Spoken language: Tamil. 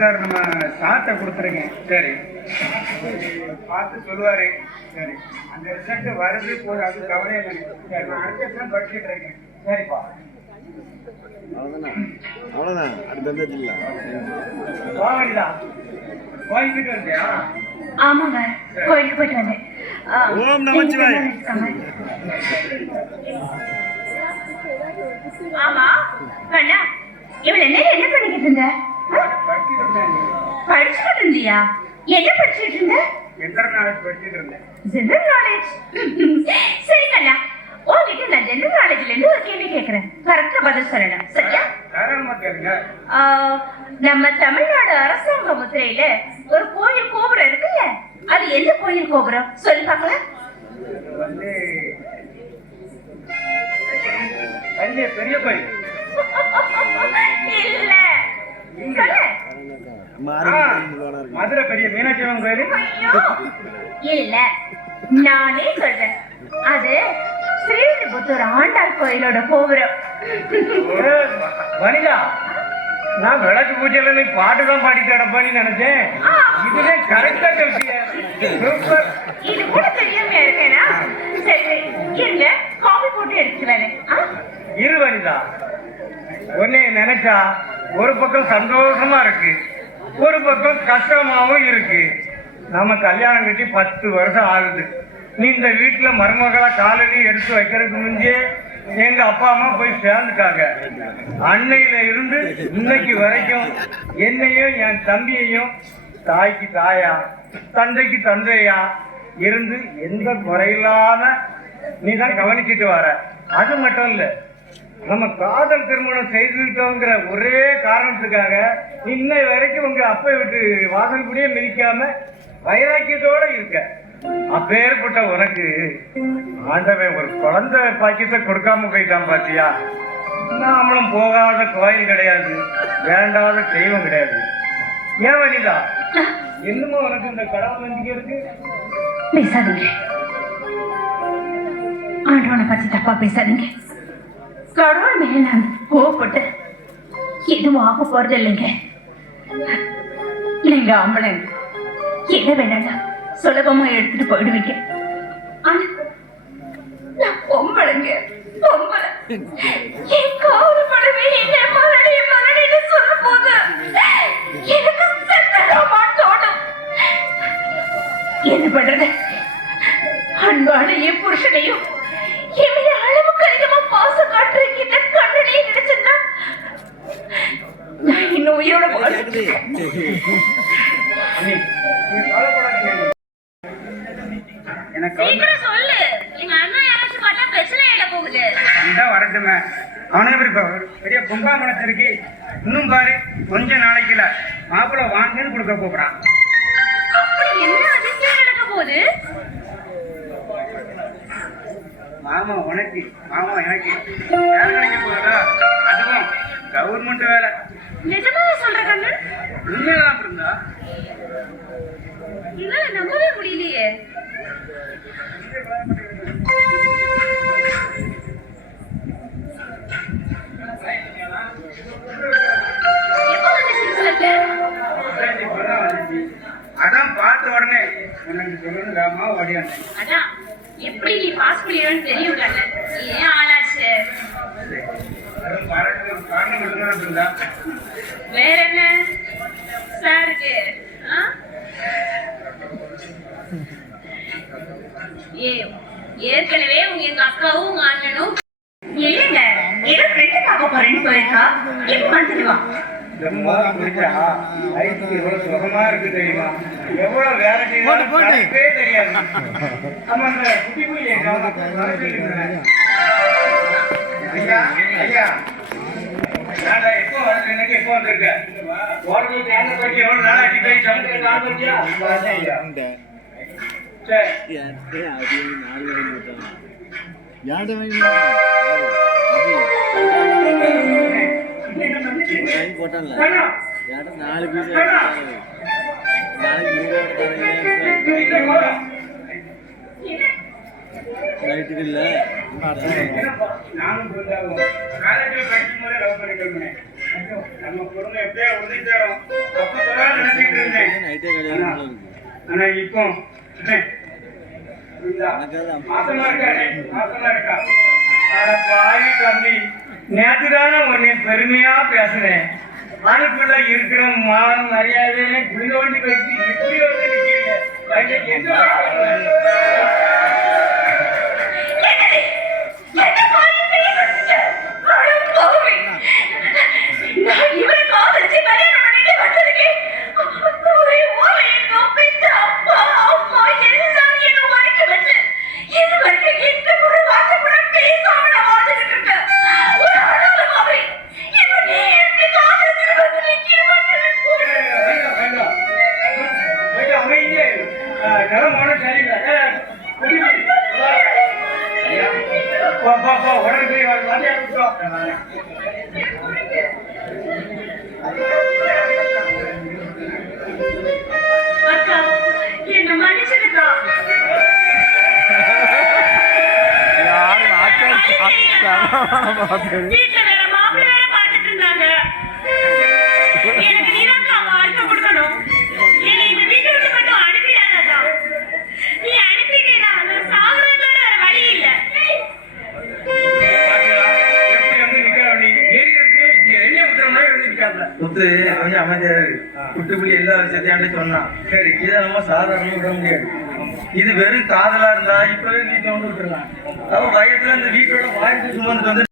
வீட்டுக்காரர் நம்ம சாட்டை கொடுத்துருக்கேன். சரி, பார்த்து சொல்லுவாரு. சரி, அந்த ரிசல்ட் வருது போது, அது கவலையே இல்லை. சரி, நான் அடுத்த எக்ஸாம் படிச்சுட்டு இருக்கேன். சரிப்பா, அவ்வளோதான். அடுத்த இல்லை வாங்கடா. கோயில் போயிட்டு வந்தியா? ஆமாங்க, கோயிலுக்கு போயிட்டு வந்தேன். ஓம் நமச்சிவாய. ஆமா கண்ணா, இவள் என்ன பண்ணிக்கிட்டு இருந்த? படிச்சுட்டு இருந்தியா? என்ன படிச்சுட்டு இருந்த? ஜெனரல் நாலேஜ் படிச்சுட்டு இருந்தேன். General knowledge? சரி கண்ணா, உங்ககிட்ட நான் ஜெனரல் நாலேஜ்ல இருந்து ஒரு கேள்வி கேட்கிறேன். கரெக்டா பதில் சொல்லணும், சரியா? தாராளமா கேளுங்க. நம்ம தமிழ்நாடு அரசாங்க முத்திரையில ஒரு கோயில் கோபுரம் இருக்குல்ல, அது எந்த கோயில் கோபுரம் சொல்லி பார்க்கலாம். வந்து தஞ்சை பெரிய கோயில் இல்ல, சொல்லு. மதுரை பெரிய மீனாட்சி அம்மன் கோயில். இல்ல, நானே சொல்றேன். அது ஸ்ரீவில்லிபுத்தூர் ஆண்டாள் கோயிலோட கோபுரம். வனிதா, நான் விளக்கு பூஜையில நீ பாட்டு தான் பாடிட்டு கிடப்பான்னு நினைச்சேன். இதுவே கரெக்டா சொல்லிய. இது கூட தெரியாம இருக்கேனா? சரி, இருங்க, காபி போட்டு எடுத்துட்டு வரேன். இரு வனிதா, உன்னை நினைச்சா ஒரு பக்கம் சந்தோஷமா இருக்கு, ஒரு பக்கம் கஷ்டமாவும் இருக்கு. நம்ம கல்யாணம் கட்டி 10 வருஷம் ஆகுது. நீ இந்த வீட்டுல மருமகளா காலனி எடுத்து வைக்கிறதுக்கு முன்னே எங்க அப்பா அம்மா போய் சேர்ந்துட்டாங்க. அன்னையில இருந்து இன்னைக்கு வரைக்கும் என்னையும் என் தம்பியையும் தாய்க்கு தாயா தந்தைக்கு தந்தையா இருந்து எந்த குறையில்லாம நீ தான் கவனிச்சுட்டு வர. அது மட்டும் இல்ல, நம்ம காதல் திருமணம் செய்துட்டோங்கிற ஒரே காரணத்துக்காக இன்னை வரைக்கும் உங்க அப்பா விட்டு வாசல் கூடயே மிதிக்காம வைராக்கியத்தோட இருக்க. அப்பேற்பட்ட உனக்கு ஆண்டவன் ஒரு குழந்தை பாக்கியத்தை கொடுக்காம போயிட்டான் பாத்தியா? நாமளும் போகாத கோயில் கிடையாது, வேண்டாத தெய்வம் கிடையாது. ஏன் வனிதா, என்னமோ உனக்கு இந்த கடவுள் நம்பிக்கை இருக்கு? பேசாதீங்க, ஆண்டவனை பத்தி தப்பா பேசாதீங்க. கடவுள் மேல நான் கோவப்பட்டு எதுவும் ஆக போறது இல்லைங்க. நீங்க ஆம்பளைங்க, எதை வேணாம் சுலபமா எடுத்துட்டு போயிடுவீங்க. ஆனா நான் பொம்பளைங்க, பொம்பளை. என் காவல் படவே என்ன மரணி சொல்லும் போது எனக்கு சத்தமா தோணும். என்ன பண்றது? அன்பான என் புருஷனையும் என் மீது அளவுக்கு அதிகமா பாசம் காட்டுறீங்க இந்த கண்ணனையும் நினைச்சிருந்தா நான் இன்னும் உயிரோட சொல்லு. எங்க அண்ணா யாராச்சும் பார்த்தா பிரச்சனை இல்ல போகுது. வரட்டுமே, அவனுக்கு பெரிய கும்பாமணத்து இருக்கு. இன்னும் பாரு, கொஞ்ச நாளைக்குல மாப்பிள்ள வாங்கன்னு கொடுக்க போறான். அப்படி என்ன அதிசயம் நடக்க போகுது? மாமா உனக்கு, மாமா எனக்கு வேலை கிடைக்க போதா? அதுவும் கவர்மெண்ட் வேலை. நிஜமாவே சொல்ற கண்ணு? உண்மையெல்லாம் இருந்தா என்னால நம்பவே முடியலையே. அதான் பார்த்த உடனே எனக்கு சொல்லணுமா ஓடியாங்க. அதான் எப்படி நீ பாஸ் பண்ணிடுன்னு தெரியும் கண்ணு. ஏன் ஆளாச்சு? வேற என்ன சாருக்கு? ஏற்கனவே எங்க அக்காவும் உங்க அண்ணனும் இல்லைங்க ஏதோ ஃப்ரெண்டு பார்க்க போறேன்னு போயிருக்கா. இப்ப வந்துடுவா. எவ்வளவு சுகமா இருக்கு தெரியுமா? எவ்வளவு வேலை செய்யவே தெரியாது. ஐயா ஐயா, எப்போ வந்து எனக்கு எப்போ வந்திருக்க? எவ்வளவு நாள் அடி போய் சமைச்சிருக்கா? நாலு பீஸ் நைட்டுக்கு இல்ல நானும் காலேஜில் படிக்கும் போதே லவ் பண்ணிட்டு நம்ம குடும்பம் எப்படியா உறுதி தரும் அப்பதான் நினைச்சிட்டு இருந்தேன். நைட்டே கல்யாணம் இருக்கு. ஆனா இப்போ மாசமா இருக்கானே மாசமா இருக்கா. அட பாவி தம்பி, நேற்றுதானே உன்னை பெருமையா பேசுனேன். அதுக்குள்ள இருக்கிற மான மரியாதையில குளிதோண்டி வச்சு இப்படி வந்து நிக்கிறீங்க. அதுக்கு எந்த நான் இவரை காதலிச்சு கல்யாணம் பண்ணிட்டு வந்திருக்கேன். ஒரே ஊர்ல எங்க பெத்த அப்பா அம்மா எல்லாரும் என்ன ஒதுக்கி வச்சு இது வரைக்கும் எந்த ஒரு வார்த்தை கூட பேசாம நான் வாழ்ந்துகிட்டு இருக்கேன். ஒரு அனாதை மாதிரி இப்ப நீ எப்படி காதலிச்சு வந்து நிக்கிறவங்க அமைதியே நிலம் போன சரியில்லை. உடனே போய் வாத்தியா விட்டோம். அக்கா என்ன மனுஷனுக்கா யாரும் ஆட்கள் வீட்டுல வேற மாப்பிள்ளை வேற பார்த்துட்டு இருந்தாங்க. எனக்கு நீதாக்கா வாழ்க்கை கொடுக்கணும். என்னை இந்த வீட்டை விட்டு மட்டும் அனுப்பிடாதக்கா. நீ அனுப்பிட்டேனா நான் சாகுறது வேற வழி இல்ல. எப்படி வந்து நிக்கிறோம் நீ ஏறி இருக்கு என்ன உத்தரவு மாதிரி எழுதிருக்காங்க. முத்து கொஞ்சம் அமைதியா இருக்கு. குட்டுப்புள்ளி எல்லா விஷயத்தையாண்டு சொன்னான். சரி, இதை நம்ம சாதாரணமா விட முடியாது. இது வெறும் காதலா இருந்தா இப்பவே வீட்டுல வந்து விட்டுருலாம். அவ வயசுல இந்த வீட்டோட வாரிசு சுமந்து வந்து